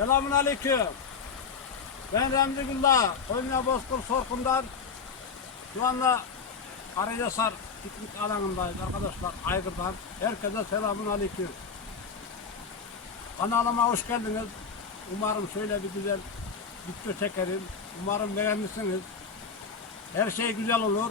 Selamun Aleyküm. Ben Remzi Güllah. Konya Bozkır Sorkun'dan şu anda Karayasar piknik alanındayız arkadaşlar Aygır'dan. Herkese selamun aleyküm. Kanalıma hoş geldiniz. Umarım şöyle bir güzel video çekerim. Umarım beğenirsiniz. Her şey güzel olur.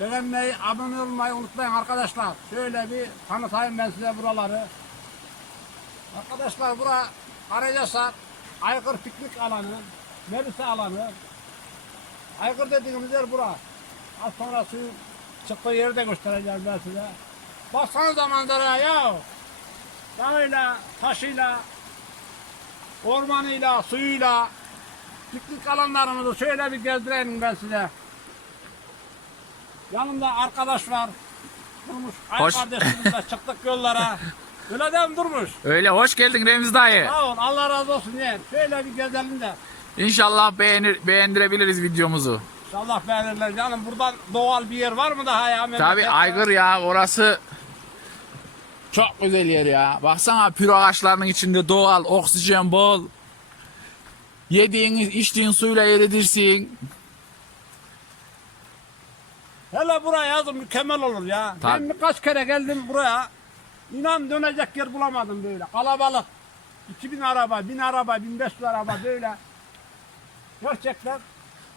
Beğenmeyi, abone olmayı unutmayın arkadaşlar. Şöyle bir tanıtayım ben size buraları. Arkadaşlar bura Karayasar Aygır piknik alanı, Melisa alanı. Aygır dediğimiz yer bura. Az sonra suyun çıktığı yeri de göstereceğim ben size. Baksanıza manzaraya ya. Dağıyla, taşıyla, ormanıyla, suyuyla, piknik alanlarımızı şöyle bir gezdireyim ben size. Yanımda arkadaş var. Durmuş. Ay kardeşimizle çıktık yollara. Öyle mi durmuş? Öyle hoş geldin Remzi dayı. Sağ ol. Allah razı olsun yeğen. Şöyle bir gezelim de. İnşallah beğenir, beğendirebiliriz videomuzu. İnşallah beğenirler canım. Buradan doğal bir yer var mı daha ya? Tabi? Aygır ya orası çok güzel yer ya. Baksana pür ağaçlarının içinde doğal, oksijen bol. Yediğin, içtiğin suyla eridirsin. Hele buraya yazın mükemmel olur ya. Tabii. Ben birkaç kere geldim buraya. İnan dönecek yer bulamadım böyle. Kalabalık. 2000 araba, 1000 araba, 1500 araba böyle. Gerçekten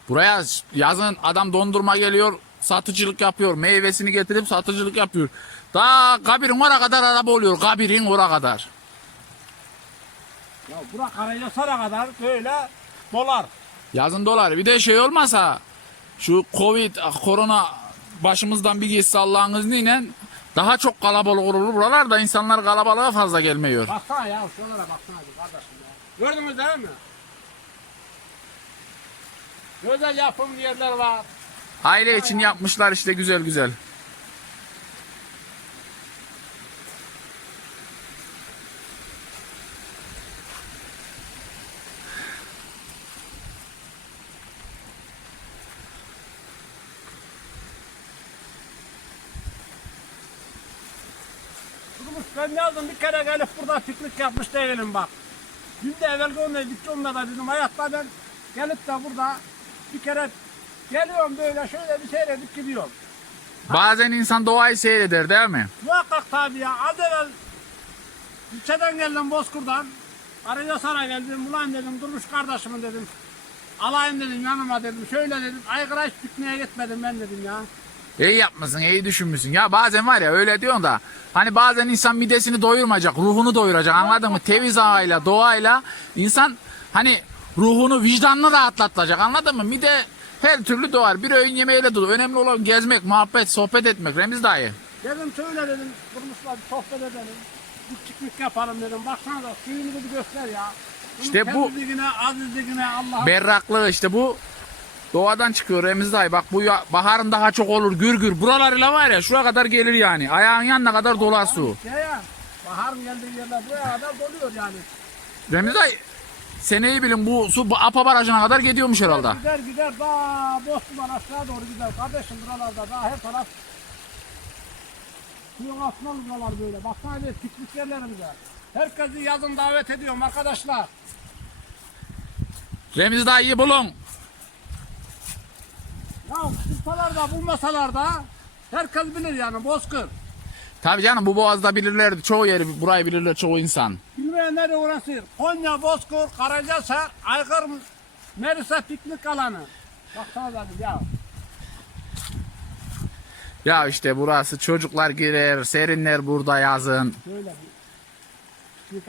Buraya yazın adam dondurma geliyor, satıcılık yapıyor. Meyvesini getirip satıcılık yapıyor. Daha kabirin oraya kadar araba oluyor. Kabirin oraya kadar. ya bura Karayasar'a kadar böyle dolar. Yazın dolar. Bir de şey olmasa şu Covid, korona başımızdan bir geçse Allah'ın izniyle daha çok kalabalık olur buralarda insanlar kalabalığa fazla gelmiyor. Baksana ya şuralara baksana bir kardeşim ya. Gördünüz değil mi? Güzel yapım yerler var. Aile için yapmışlar işte güzel güzel. Durmuş ben yazdım bir kere gelip burada piknik yapmış değilim bak. Dün de evvel onunla gitti onunla da dedim hayatta ben gelip de burada bir kere geliyorum böyle şöyle bir seyredip gidiyorum. Bazen insan doğayı seyreder değil mi? Muhakkak tabii ya az evvel ilçeden geldim Bozkur'dan. Arayasar'a geldim ulan dedim durmuş kardeşimin dedim. Alayım dedim yanıma dedim şöyle dedim aygıra hiç pikniğe gitmedim ben dedim ya. İyi yapmışsın, iyi düşünmüşsün. Ya bazen var ya öyle diyorsun da hani bazen insan midesini doyurmayacak, ruhunu doyuracak anladın mı? Temiz havayla, doğayla insan hani ruhunu, vicdanını rahatlatacak anladın mı? Mide her türlü doğar. Bir öğün yemeğiyle dolu. Önemli olan gezmek, muhabbet, sohbet etmek. Remiz dayı. Dedim şöyle dedim durmuşlar bir sohbet edelim. Bir piknik yapalım dedim. Baksana da suyunu bir göster ya. Bunun İşte bu- temizliğine, azizliğine Allah'ım. Berraklığı işte bu doğadan çıkıyor Remiz dayı. Bak bu ya, baharın daha çok olur gür gür. Buralarıyla var ya şuraya kadar gelir yani. Ayağın yanına kadar dolar su. Şey ya, baharın geldiği yerler buraya kadar doluyor yani. Remiz dayı seneyi bilin bu su bu Apa Barajı'na kadar gidiyormuş herhalde. Gider gider daha Bostum'dan aşağı doğru gider. Kardeşim buralarda daha her taraf suyun altına buralar böyle. Baksana bir piknik yerlerimize. Herkesi yazın davet ediyorum arkadaşlar. Remiz dayıyı bulun. Ya bulsalar da bulmasalar da herkes bilir yani Bozkır. Tabii canım bu boğazda bilirler çoğu yeri burayı bilirler çoğu insan. Bilmeyenler uğraşır. Konya, Bozkır, Karacahisar, Aygır, Merisa piknik alanı. Baksana dedim ya. Ya işte burası çocuklar girer, serinler burada yazın. Şöyle bir piknik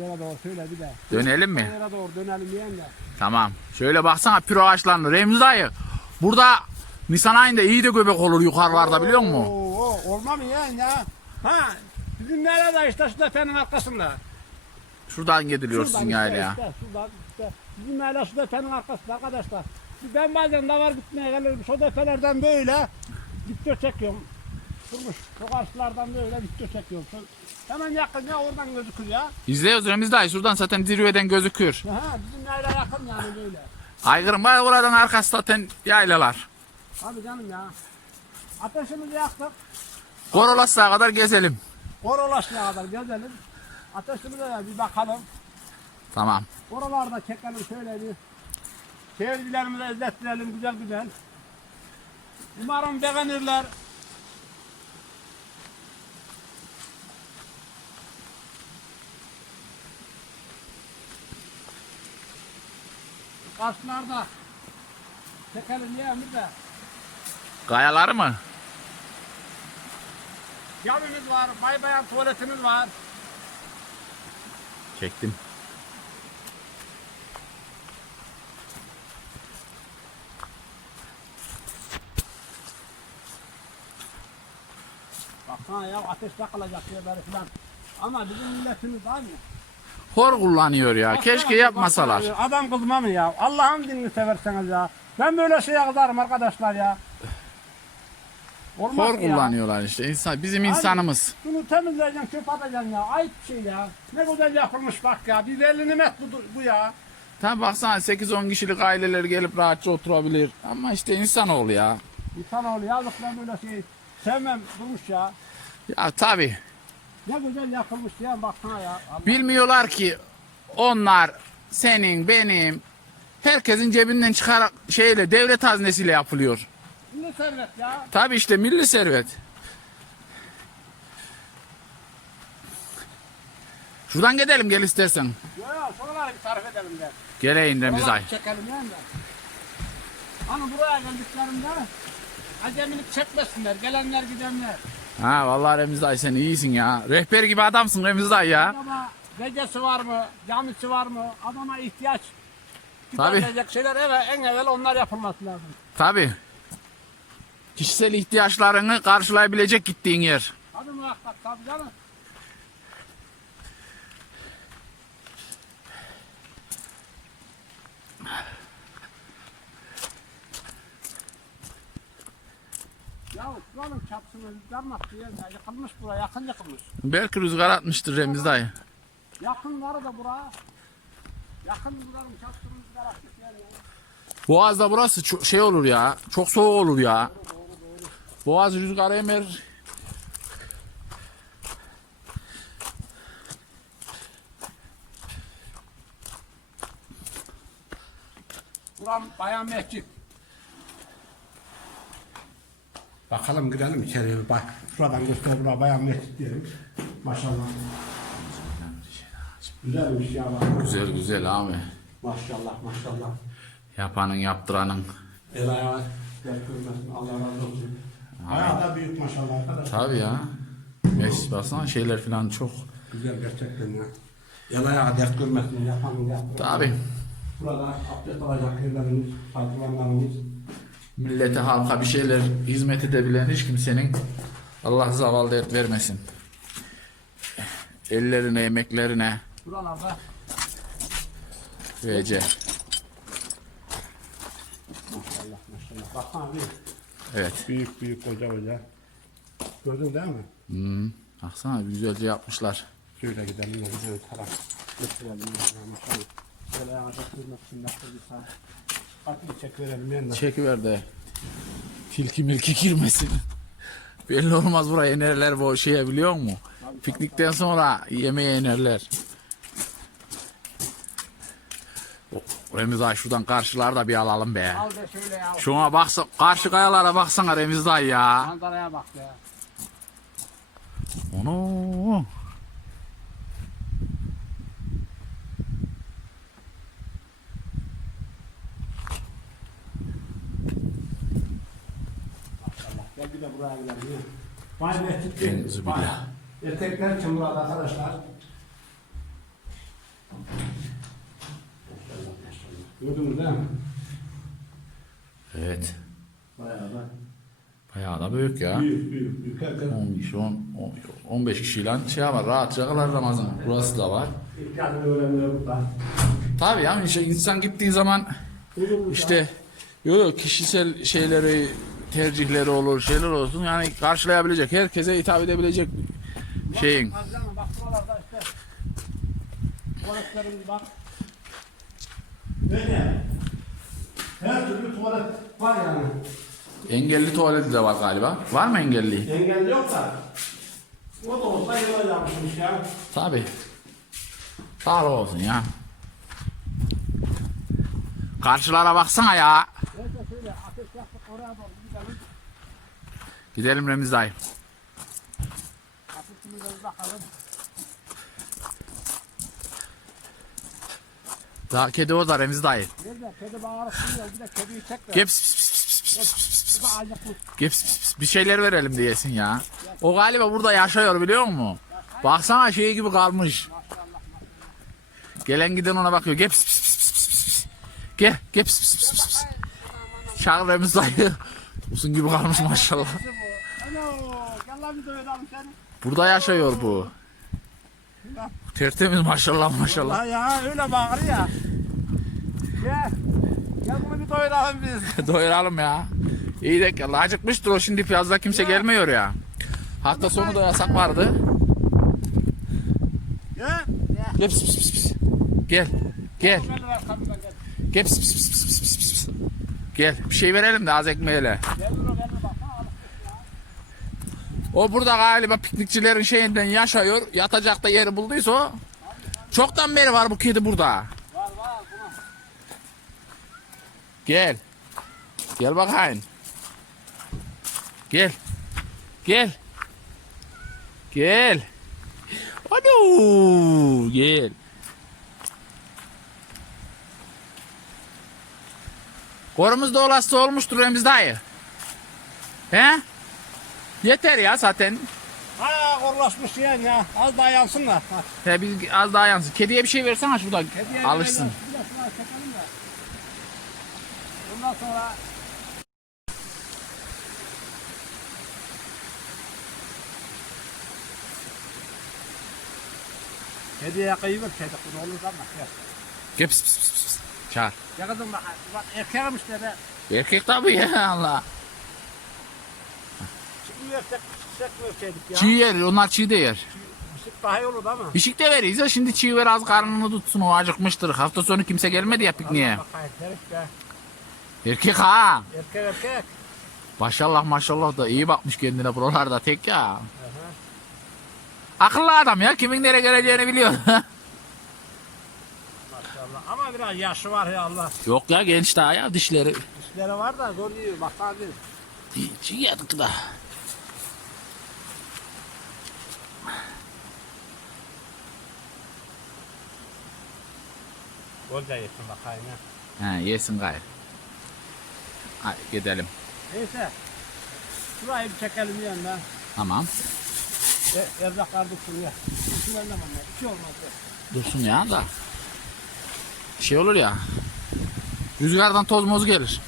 yere doğru şöyle bir de. Dönelim mi? Yere doğru dönelim diyen de. Tamam. Şöyle baksana pür ağaçlarını. Remzi dayı. Burada Nisan ayında iyi de göbek olur yukarılarda biliyor musun? Oo, olma mı ya ya? Ha, bizim nerede işte şu tepenin arkasında. Şuradan Şuradan yani işte, ya. işte, şuradan işte. Bizim nerede şu tepenin arkasında arkadaşlar. Ben bazen davar gitmeye gelirim şu tepelerden böyle video çekiyorum. Durmuş şu karşılardan böyle video çekiyorum. Şu- Hemen yakın ya oradan gözükür ya. İzliyoruz Remzi dayı. Şuradan zaten zirveden gözükür. Ha, bizim yayla yakın yani böyle. Aygırın var oradan arkası zaten yaylalar. Abi canım ya. Ateşimizi yaktık. Korolas'a kadar gezelim. Korolaşına kadar gezelim. Ateşimize de bir bakalım. Tamam. Oralarda çekelim şöyle bir. Seyircilerimize izlettirelim güzel güzel. Umarım beğenirler. Karşılarda çekelim yeğenimiz de. Kayaları mı? Camimiz var, bay bayan tuvaletimiz var. Çektim. Baksana ya ateş yakılacak yerleri falan. Ama bizim milletimiz aynı. Hor kullanıyor ya. Keşke yapmasalar. Adam kızma mı ya? Allah'ın dinini severseniz ya. Ben böyle şeye kızarım arkadaşlar ya. Olmaz Hor ki ya. kullanıyorlar işte. İnsan, bizim insanımız. Şunu temizleyeceksin, çöp atacaksın ya. Ayıp bir şey ya. Ne güzel yapılmış bak ya. Bir belli nimet bu, bu ya. Tabi baksana 8-10 kişilik aileler gelip rahatça oturabilir. Ama işte insanoğlu ya. İnsanoğlu yazık ben böyle şey sevmem durmuş ya. Ya tabi. Ne güzel yapılmış ya baksana ya. Allah. Bilmiyorlar ki onlar senin, benim, herkesin cebinden çıkar şeyle devlet haznesiyle yapılıyor. Ne servet ya. Tabi işte milli servet. Şuradan gidelim gel istersen. Ya ya şuraları bir tarif edelim de. Geleyim Remzi Şuraları ay. bir çekelim yani. Hani buraya geldiklerinde acemilik çekmesinler. Gelenler gidenler. Ha vallahi Remzi ay sen iyisin ya. Rehber gibi adamsın Remzi ay ya. Acaba gecesi var mı? Camisi var mı? Adama ihtiyaç Tabii. şeyler eve, en evvel onlar yapılması lazım. Tabi. Kişisel ihtiyaçlarını karşılayabilecek gittiğin yer. Hadi muhakkak tabii canım. Ya buranın çapsını rüzgar mı attı ya? Yıkılmış bura, yakın yıkılmış. Belki rüzgar atmıştır Remzi dayı. Yakınları da bura. Yakın buranın çapsını rüzgar atmış yani. Boğaz'da burası ço- şey olur ya. Çok soğuk olur ya. Boğaz rüzgarı emer. Buram bayan mescit. Bakalım girelim içeriye bak. Şuradan göster bura bayan mescit diyelim. Maşallah. Güzelmiş ya bak. Güzel güzel abi. Maşallah maşallah. Yapanın yaptıranın. El ayağı dert görmesin. Allah razı olsun. Ayağı da büyük maşallah arkadaşlar. Tabi ya. Mes baksana şeyler falan çok. Güzel gerçekten ya. El ayağı dert görmesin. Yapanın yaptığı. Tabi. Burada abdest alacak yerlerimiz, satılanlarımız. Millete halka bir şeyler hizmet edebilen hiç kimsenin Allah zaval dert vermesin. Ellerine, emeklerine Buralarda vece. maşallah maşallah. Baksana bir Evet. büyük büyük koca koca. Gördün değil mi? Hmm. Baksana güzelce yapmışlar. Şöyle gidelim de taraf. Götürelim maşallah. Şöyle ayağı dert görmesin. Nasıl bir saat. Hadi bir çek verelim yanına. Çekiver de tilki milki girmesin. Belli olmaz buraya inerler bu şeye biliyor musun? Piknikten sonra yemeğe inerler. O- Remiz Dayı şuradan karşılarda bir alalım be. Al da şöyle ya. Şuna baksa karşı kayalara baksana Remiz Dayı ya. Manzaraya bak ya. Onu. Maşallah. Gel bir de buraya gidelim. Vay hızlı Vay. Erkekler burada arkadaşlar. Gördünüz değil mi? Evet. Bayağı da Bayağı da büyük ya. büyük büyük büyük. Herkes 10 kişi, 10, 15 kişiyle şey var. Rahatça kadar Ramazan. Burası da var. ihtiyacını öğreniyor burada. Tabii ya işte insan gittiği zaman işte yok yok kişisel şeyleri tercihleri olur şeyler olsun yani karşılayabilecek herkese hitap edebilecek şeyin Bak canım bak buralarda işte tuvaletlerimiz bak. Böyle. Her türlü tuvalet var yani. engelli tuvaleti de var galiba var mı engelli? Engelli yok da. O da olsa iyi olacakmış ya. Tabii sağ olsun ya Karşılara baksana ya. Neyse şöyle ateş yaktık oraya doğru gidelim. Gidelim Remiz dayı. Daha kedi orada Remiz dayı. Kedi. Bir da şeyler verelim diyesin ya. O galiba burada yaşıyor biliyor musun? Baksana şey gibi kalmış. Gelen giden ona bakıyor. Gel pis pis pis pis pis. Gel gel pis pis pis pis. Çağır Remiz dayı. Usun gibi kalmış maşallah. Burada yaşıyor bu. Tertemiz maşallah maşallah. Allah ya öyle bağırıyor ya. Gel. Gel bunu bir doyuralım biz. Doyuralım ya. İyi de acıkmıştır o şimdi fazla kimse gelmiyor ya. Hafta sonu da yasak vardı. Gel. Gel. Gel pis pis pis pis. Gel. Gel. Gel pis pis pis pis pis pis. Gel bir şey verelim de az ekmeğiyle. O burada galiba piknikçilerin şeyinden yaşıyor. Yatacak da yeri bulduysa o. Çoktan beri var bu kedi burada. Var var buna. Gel. Gel bakayım. Gel. Gel. Gel. Ano. Gel. Korumuzda olası olmuştur Remiz dayı. He? Yeter ya zaten. Ha korlaşmış yani ya. Az daha yansın da. He, biz az daha yansın. Kediye bir şey versene şurada Hediye alışsın. verelim. Bir de şuna çekelim de. Bundan sonra Hediye kıymet şeydik bunu olur ama. Gel pis pis pis pis. Çağır. Ya kızım bak, bak erkeğim işte be. Erkek tabii ya Allah. Erkek çiçek mi örseydik ya? Çiğ yer onlar çiğ de yer. Çiçek daha iyi olur ama. Pişik de veririz ya şimdi çiğ ver az karnını tutsun o acıkmıştır. Hafta sonu kimse gelmedi ya pikniğe. Bak erkek be. Erkek ha. Erkek erkek. Maşallah maşallah da iyi bakmış kendine buralarda tek ya. Akıllı adam ya kimin nereye geleceğini biliyor. Ama biraz yaşı var ya Allah. Yok ya genç daha ya dişleri. Dişleri var da görüyor. Bak hadi. Çiğ yedik da. Golca yesin bakayım ya. He yesin gayrı. Hadi gidelim. Neyse. Şurayı bir çekelim yandan. Tamam. E, erzaklar dursun ya. Dursun. Bir şey olmaz ya. Dursun ya da. Şey olur ya. Rüzgardan toz moz gelir.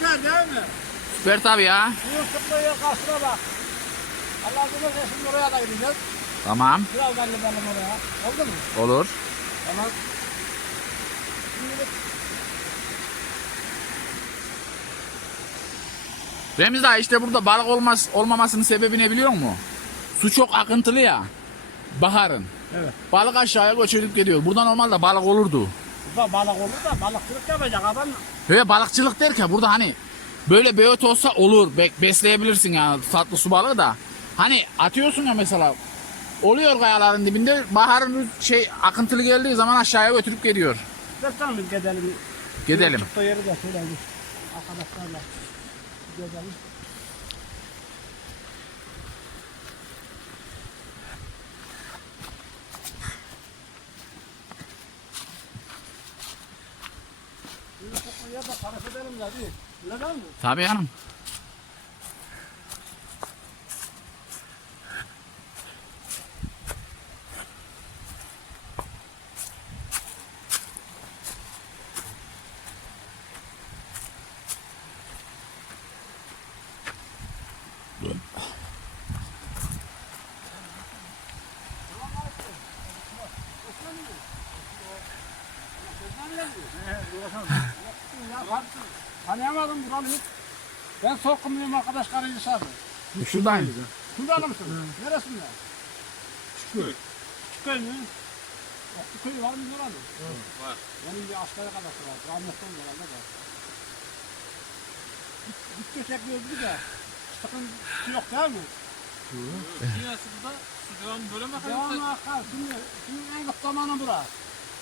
Güzel değil mi? Süper tabii ya. Suyun çıktığı yer karşına bak. Allah bilir ya şimdi oraya da gideceğiz. Tamam. Biraz belli benim oraya. Oldu mu? Olur. Tamam. Remiz daha işte burada balık olmaz, olmamasının sebebi ne biliyor musun? Su çok akıntılı ya. Baharın. Evet. Balık aşağıya göçülüp gidiyor. Burada normalde balık olurdu. burada balık olur da balıkçılık yapacak adam. Ve balıkçılık derken burada hani böyle beyot olsa olur. Be- besleyebilirsin yani tatlı su balığı da. Hani atıyorsun ya mesela oluyor kayaların dibinde baharın şey akıntılı geldiği zaman aşağıya götürüp gidiyor. Dersen biz gidelim. Gidelim. Çıktığı yeri de şöyle bir arkadaşlarla gidelim. Çıktığı yerde tarif edelim. Öyle değil mi? Tabii hanım. Tanıyamadım buranın hiç. Sorkumluyum arkadaş Karacaş abi. Şuradayım. Şurada mısın? Neresinde? Şükür. Küçükköy mü? Küçükköy var mı orada? Var. Benim bir askere kadar var. Rahmetten herhalde de. Git köşek gözlü de. Sıkıntı yok değil mi? Dünyası burada su devam böyle mi akar? Devamlı akar. Şimdi, şimdi en kısa zamanı bura.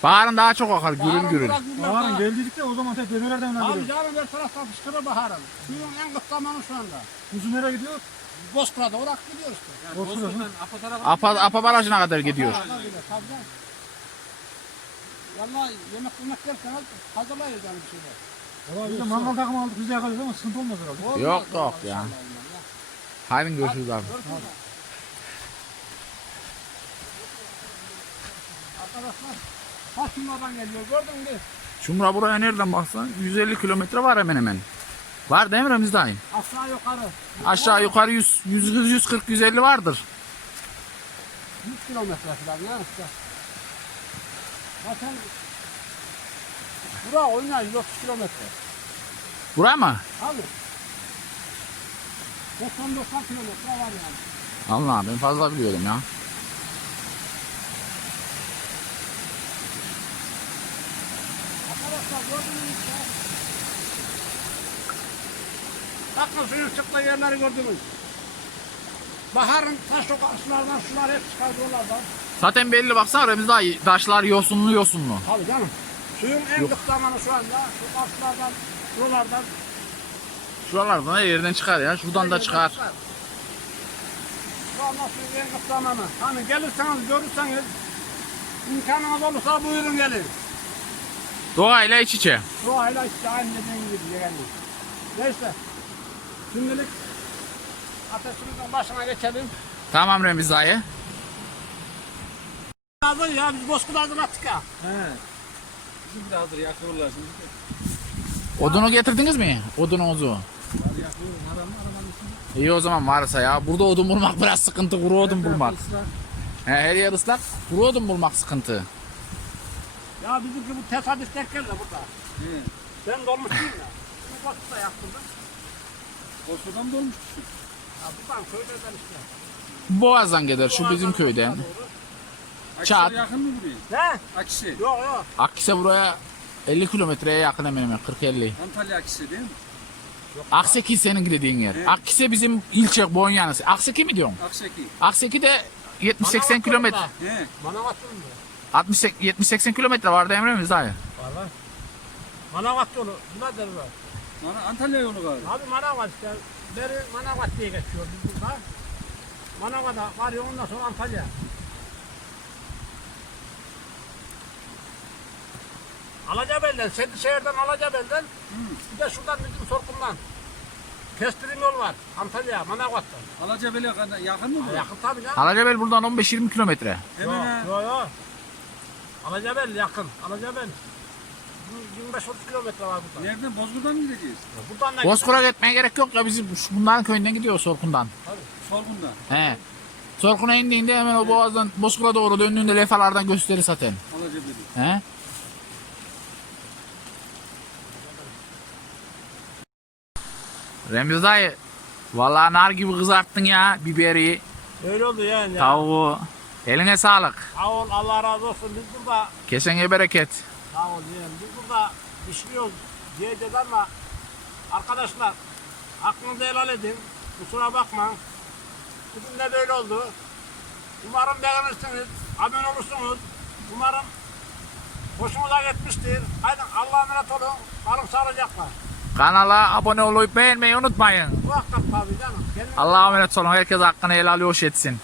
Baharın daha çok akar gürül gürül. Baharın de o zaman tek develerden Abi alıyoruz. canım her taraftan fışkırır baharın. Suyun en kısa zamanı şu anda. Kuzu nereye gidiyor? Bozkıra'da orak gidiyor işte. Yani Apo tarafına Apa, Apa Barajı'na kadar gidiyor. Vallahi yemek yemek derken hazırlayız yani bir şeyler. Valla bir de mangal takımı aldık biz de ama sıkıntı olmaz herhalde. Olmaz Yok, yok ya. Hadi görüşürüz abi. Arkadaşlar Fatıma'dan geliyor gördün mü? Şumra buraya nereden baksan 150 kilometre var hemen hemen. Var değil mi Ramiz dayı? Aşağı yukarı Aşağı yukarı 100, 100 140 150 vardır. 100 kilometre falan ya işte. Zaten Bura oynar 130 kilometre. Bura mı? Abi 90-90 kilometre var yani. Allah ben fazla biliyorum ya. Arkadaşlar gördünüz mü işte. Bakın suyun çıktığı yerleri gördünüz. Baharın taş sulardan sular hep çıkar buralardan. Zaten belli baksana Ramiz dayı taşlar yosunlu yosunlu. Tabii canım. Suyun en kıt zamanı şu anda. Şu karşılardan, buralardan. Şuralardan her yerden çıkar ya. Şuradan da çıkar. Şu anda suyun en kıt zamanı. Hani gelirseniz görürseniz imkanınız olursa buyurun gelin. Doğayla iç içe. Doğayla işte aynı dediğin gibi gelin. Neyse. Şimdilik ateşimizin başına geçelim. Tamam Ramiz dayı. Hazır ya biz bozkırda hazırlattık ya. He. Bizim de hazır yakıyorlar şimdi. Odunu getirdiniz mi? Odununuzu. İyi o zaman varsa ya. Burada odun bulmak biraz sıkıntı. Kuru odun bulmak. He, her yer ıslak. Kuru odun bulmak sıkıntı. Ya bizimki bu tesadüf derken de burada. He. Ben dolmuşum ya. Bu yaptırdım. Bozkır'dan mı dolmuş düşün? Ya buradan köylerden işte. Boğaz'dan gider şu bizim köyden. Akşehir Çat. yakın mı buraya? Ne? Akşehir. Yok yok. Akise buraya 50 kilometreye yakın hemen hemen 40-50. Antalya Akşehir değil mi? Akseki senin dediğin yer. Evet. Akise bizim ilçe Konya'nın. Akseki mi diyorsun? Akşeki. Akseki de 70-80 kilometre. He. Manavgat yolu mu? 60 70-80 kilometre vardı Emre'miz dayı. Var var. Manavgat yolu. Buna der Bana Antalya yolu var. Abi Manavgat işte. Beri Manavgat diye geçiyor biz burada. Manavgat'a varıyor ondan sonra Antalya. Alacabel'den, Sedişehir'den Alacabel'den bir de şuradan bizim Sorkun'dan. Kestirim yol var. Antalya, Manavgat'tan. Alacabey'e kadar yakın mı bu? Yakın tabii canım. Alacabel buradan 15-20 kilometre. Hemen ha. Yok yok. Alacabel yakın. Alacabel. 25-30 kilometre var buradan. Nereden? Bozkır'dan mı gideceğiz? Buradan da Bozkır'a gitmeye gerek yok ya bizim şu- bunların köyünden gidiyor Sorkun'dan. Solgun'dan. He. Sorkun'a indiğinde hemen o boğazdan Bozkır'a doğru döndüğünde lefalardan gösterir zaten. Alacabey'e. He? Remiz dayı Vallahi nar gibi kızarttın ya biberi, Öyle oldu yani. ya. tavuğu. Eline sağlık. Sağ ol Allah razı olsun. Biz burada Kesene bereket. Sağ ol diyelim. Biz burada pişiriyoruz diyeceğiz ama arkadaşlar aklınızı helal edin. Kusura bakma. Bugün de böyle oldu. Umarım beğenirsiniz. Abone olursunuz. Umarım hoşumuza gitmiştir. Haydi Allah'a emanet olun. Kalın sağlıcakla. Kanala abone olup beğenmeyi unutmayın. Muhakkak tabii canım. Kendinize Allah'a emanet olun. Herkes hakkını helal hoş etsin.